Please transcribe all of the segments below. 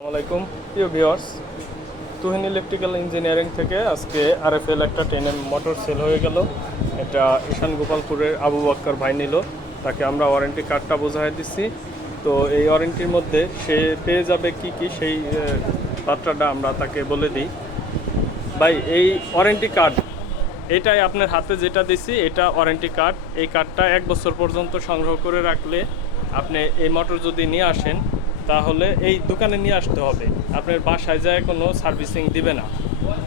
আসসালামাইকুম প্রিয় viewers, Tuhin electrical engineering থেকে আজকে আরএফএল একটা 10M মোটর সেল হয়ে গেল। এটা ঈশান গোপালপুরের আবু বক্কর ভাই নিল, তাকে আমরা ওয়ারেন্টি কার্ডটা বোঝাই দিচ্ছি। তো এই ওয়ারেন্টির মধ্যে সে পেয়ে যাবে কি কি সেই বার্তাটা আমরা তাকে বলে দিই। ভাই, এই ওয়ারেন্টি কার্ড এটাই আপনার হাতে যেটা দিছি, এটা ওয়ারেন্টি কার্ড। এই কার্ডটা 1 বছর পর্যন্ত সংগ্রহ করে রাখলে আপনি এই মোটর যদি নিয়ে আসেন তাহলে এই দোকানে নিয়ে আসতে হবে, আপনার বাসায় যায় কোনো সার্ভিসিং দিবে না।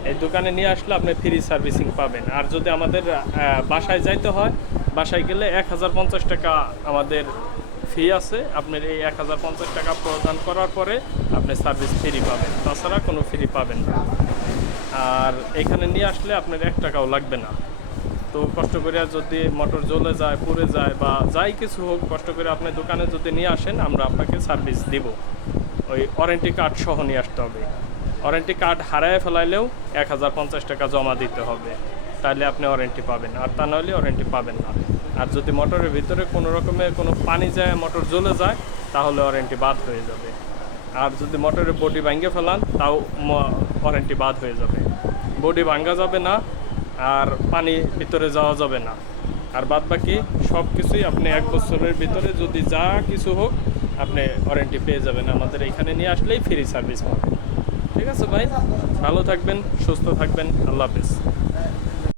এই দোকানে নিয়ে আসলে আপনি ফ্রি সার্ভিসিং পাবেন। আর যদি আমাদের বাসায় যাইতে হয়, বাসায় গেলে 1050 টাকা আমাদের ফি আছে। আপনার এই 1050 টাকা প্রদান করার পরে আপনি সার্ভিস ফ্রি পাবেন, তাছাড়া কোনো ফ্রি পাবেন না। আর এখানে নিয়ে আসলে আপনার 1 টাকাও লাগবে না। তো কষ্ট করে যদি মোটর জ্বলে যায়, পুড়ে যায় বা যাই কিছু হোক, কষ্ট করে আপনি দোকানে যদি নিয়ে আসেন আমরা আপনাকে সার্ভিস দিব। ওই ওয়ারেন্টি কার্ড সহ নিয়ে আসতে হবে। ওয়ারেন্টি কার্ড হারায় ফেলাইলেও 1050 টাকা জমা দিতে হবে, তাহলে আপনি ওয়ারেন্টি পাবেন। আর তা নাহলে ওয়ারেন্টি পাবেন না। আর যদি মোটরের ভিতরে কোনো রকমের কোনো পানি যায়, মোটর জ্বলে যায়, তাহলে ওয়ারেন্টি বাদ হয়ে যাবে। আর যদি মোটরের বডি ভাঙ্গে ফেলান, তাও ওয়ারেন্টি বাদ হয়ে যাবে। বডি ভাঙ্গা যাবে না, আর পানি ভিতরে যাওয়া যাবে না। আর বাদ বাকি সব কিছুই আপনি 1 বছরের ভিতরে যদি যা কিছু হোক আপনি ওয়ারেন্টি পেয়ে যাবেন। আমাদের এখানে নিয়ে আসলেই ফ্রি সার্ভিস পাবেন। ঠিক আছে ভাই, ভালো থাকবেন, সুস্থ থাকবেন, আল্লাহ হাফেজ।